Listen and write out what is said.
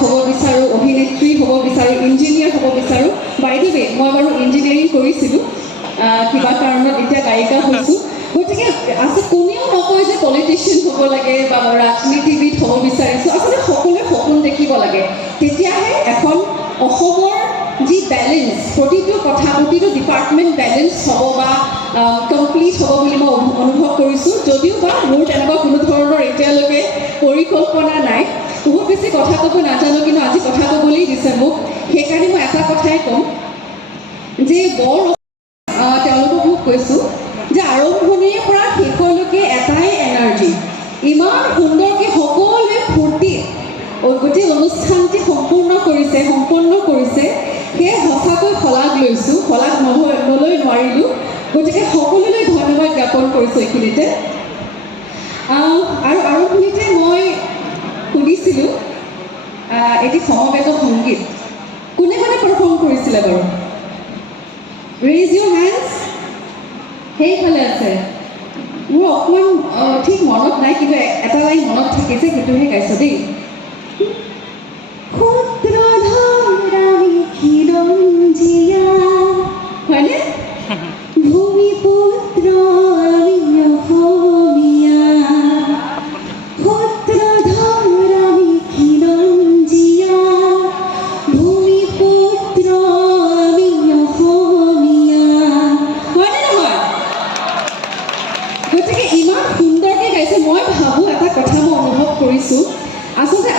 হ'ব বিচাৰোঁ, অভিনেত্ৰী হ'ব বিচাৰোঁ ইঞ্জিনিয়াৰ হ'ব বিচাৰোঁ। বাইদেউ মই বাৰু ইঞ্জিনিয়াৰিং কৰিছিলোঁ কিবা কাৰণত এতিয়া গায়িকা হৈছোঁ। গতিকে আচলতে কোনেও নকয় যে পলিটিচিয়ান হ'ব লাগে বা ৰাজনীতিবিদ হ'ব বিচাৰিছোঁ। আচলতে সকলোৱে সপোন দেখিব লাগে। তেতিয়াহে এখন অসমৰ যি বেলেঞ্চ প্ৰতিটো কথা, প্ৰতিটো ডিপাৰ্টমেণ্ট বেলেঞ্চ হ'ব বা কমপ্লিট হ'ব বুলি মই অনুভৱ কৰিছোঁ। যদিও বা মোৰ তেনেকুৱা কোনো ধৰণৰ বহুত কথা ক'ব নাজানো কিন্তু আজি কথা ক'বলৈই দিছে মোক। সেইকাৰণে মই এটা কথাই ক'ম। যে বৰ তেওঁলোকক মোক কৈছোঁ যে আৰম্ভণিৰে পৰা শেষলৈকে এটাই এনাৰ্জি ইমান সুন্দৰকৈ সকলোৱে ফূৰ্তি গোটেই অনুষ্ঠানটি সম্পূৰ্ণ কৰিছে, সম্পন্ন কৰিছে। সেয়ে সঁচাকৈ শলাগ লৈছোঁ, শলাগ নলৈ নোৱাৰিলোঁ। গতিকে সকলোলৈ ধন্যবাদ জ্ঞাপন কৰিছোঁ এইখিনিতে। আৰু এটি সমবেত সংগীত কোনে কোনে পাৰফৰ্ম কৰিছিলে বাৰু? ৰেইজ ইউৰ হেণ্ডছ সেইফালে আছে। মোৰ অকণমান ইমান সুন্দৰকৈ গাইছে। মই ভাবোঁ এটা কথা মই অনুভৱ কৰিছোঁ। আচলতে